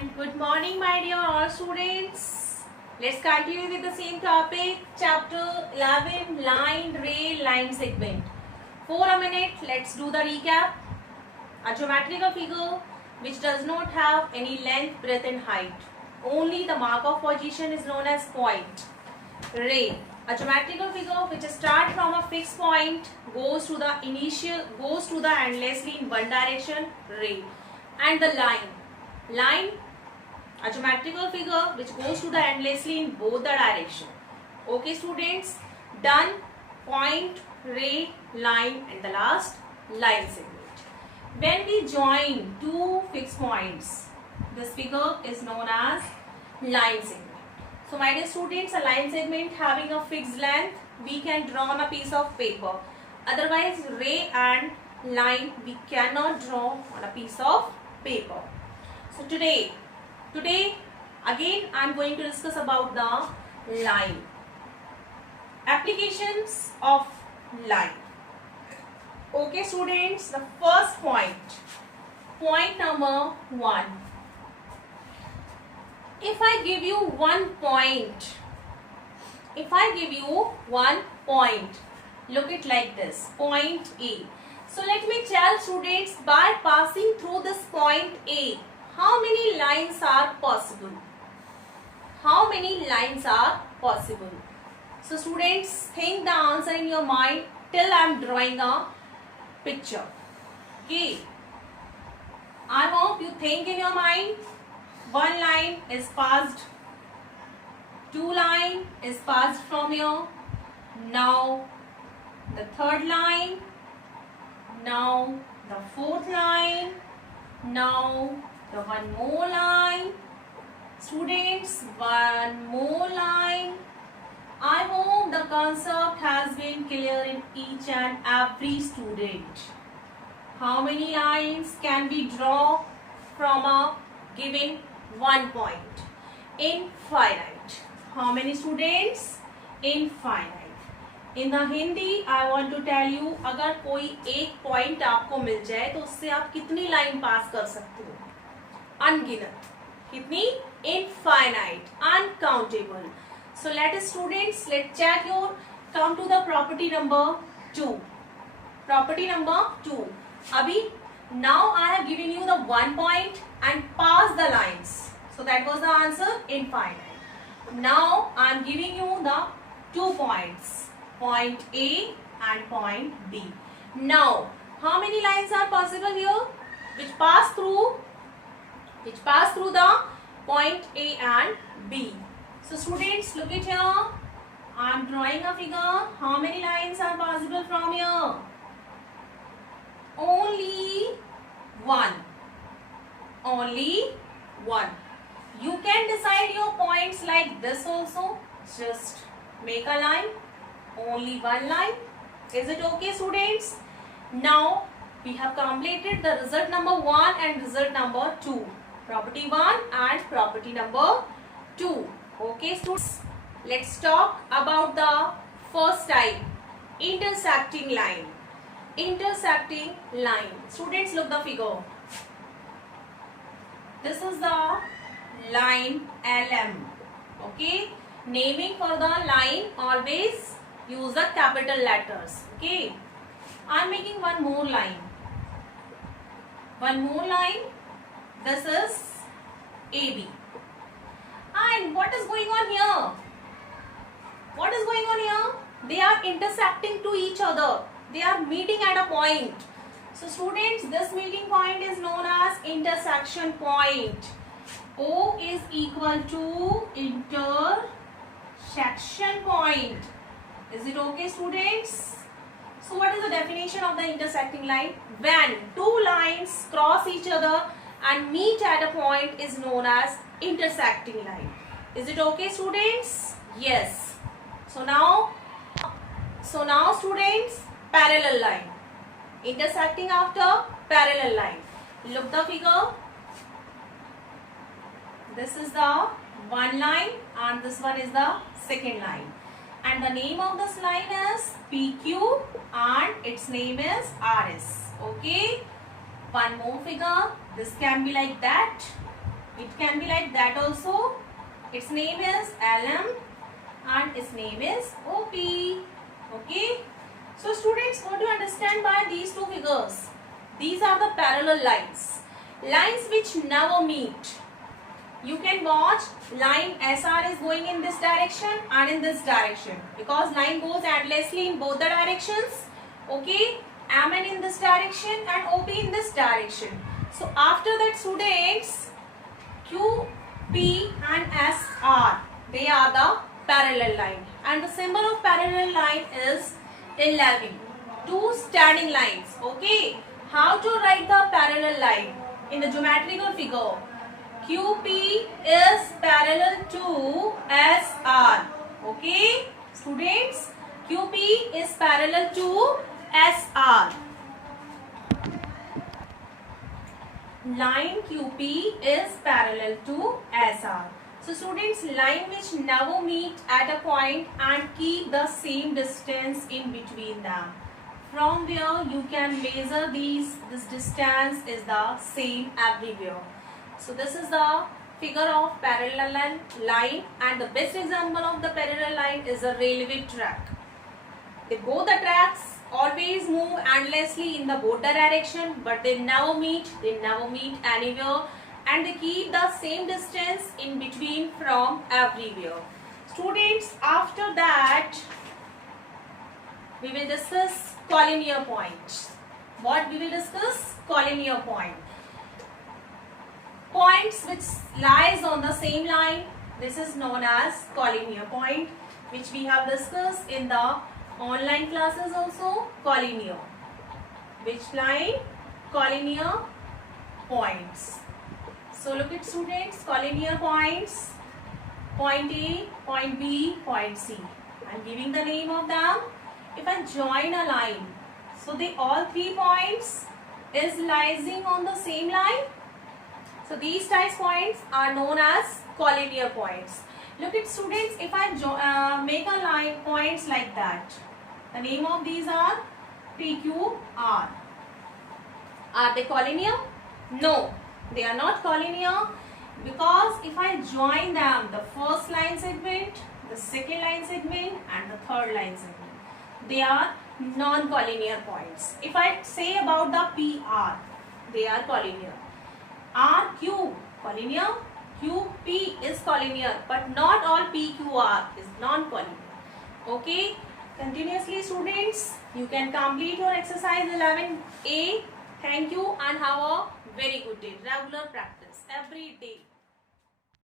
and good morning my dear all students. Let's continue with the same topic, chapter 11, line, ray, line segment. For a minute, let's do the recap. A geometrical figure which does not have any length, breadth and height. Only the mark of position is known as point. Ray, a geometrical figure which starts from a fixed point, goes to the endlessly in one direction, ray. And the line, a geometrical figure which goes to the endlessly in both the direction. Okay students, done. Point, ray, line and the last line segment. When we join two fixed points, this figure is known as line segment. So my dear students, a line segment having a fixed length, we can draw on a piece of paper. Otherwise, ray and line we cannot draw on a piece of paper. So today again I am going to discuss about the line. Applications of line. Okay students, the first point number 1. If I give you 1 point, look it like this, point A. So let me tell students, by passing through this point A, how many lines are possible? So students, think the answer in your mind till I am drawing a picture. Okay. I hope you think in your mind. 1 line is passed, 2 line is passed from here, now the 3rd line, now the 4th line, now the 1 more line. Students, 1 more line. I hope the concept has been clear in each and every student. How many lines can we draw from a given 1 point? Infinite. How many students? Infinite. In the Hindi, I want to tell you, अगर कोई एक point आपको मिल जाए तो उससे आप कितनी line pass कर सकते हो? अनगिनत. कितनी? Infinite, uncountable. So let us students, let's check your, come to the property number 2. Property number 2. Abhi, now I have given you the 1 point and pass the lines. So that was the answer, infinite. Now I am giving you the 2 points, point A and point B. Now, how many lines are possible here? Which pass through the point A and B. So students, look at here. I am drawing a figure. How many lines are possible from here? Only one. You can decide your points like this also. Just make a line. Only 1 line. Is it okay students? Now we have completed the result number 1 and result number 2. Property 1 and property number 2. Okay students. Let's talk about the first type. Intersecting line. Students, look the figure. This is the line LM. Okay. Naming for the line, always use the capital letters. Okay. I am making one more line. This is AB. And what is going on here? They are intersecting to each other. They are meeting at a point. So students, this meeting point is known as intersection point. O is equal to intersection point. Is it okay students? So what is the definition of the intersecting line? When 2 lines cross each other and meet at a point is known as intersecting line. Is it okay students? Yes. So now students, parallel line. Intersecting after parallel line. Look the figure. This is the 1 line and this one is the 2nd line. And the name of this line is PQ and its name is RS. Okay. One more figure. This can be like that. It can can be like that also. Its name is LM and its name is OP. Okay. So students, what do you understand by these two figures? These are the parallel lines. Lines which never meet. You can watch line SR is going in this direction and in this direction, because line goes endlessly in both the directions. Okay. MN in this direction and OP in this direction. So after that students, Q, P and S are, they are the parallel line, and the symbol of parallel line is 11. Two standing lines. Okay. How to write the parallel line in the geometrical figure? QP is parallel to SR. Okay. Students, QP is parallel to SR. Line QP is parallel to SR. So students, line which never meet at a point and keep the same distance in between them. From where you can measure this distance is the same everywhere. So this is the figure of parallel line, and the best example of the parallel line is a railway track. Both the tracks always move endlessly in the both the direction, but they never meet anywhere, and they keep the same distance in between from everywhere. Students, after that we will discuss collinear points. What we will discuss? Collinear point. Points which lies on the same line, this is known as collinear point, which we have discussed in the online classes also. Collinear. Which line? Collinear points. So look at students, collinear points. Point A, point B, point C. I am giving the name of them. If I join a line, so the all 3 points is lying on the same line. So these types points are known as collinear points. Look at students, if I make a line points like that, the name of these are PQ, R. Are they collinear? No, they are not collinear, because if I join them, the first line segment, the second line segment and the third line segment, they are non-collinear points. If I say about the PR, they are collinear. RQ collinear, QP is collinear, but not all PQR is non-collinear. Okay, continuously students, you can complete your exercise 11A. Thank you and have a very good day. Regular practice every day.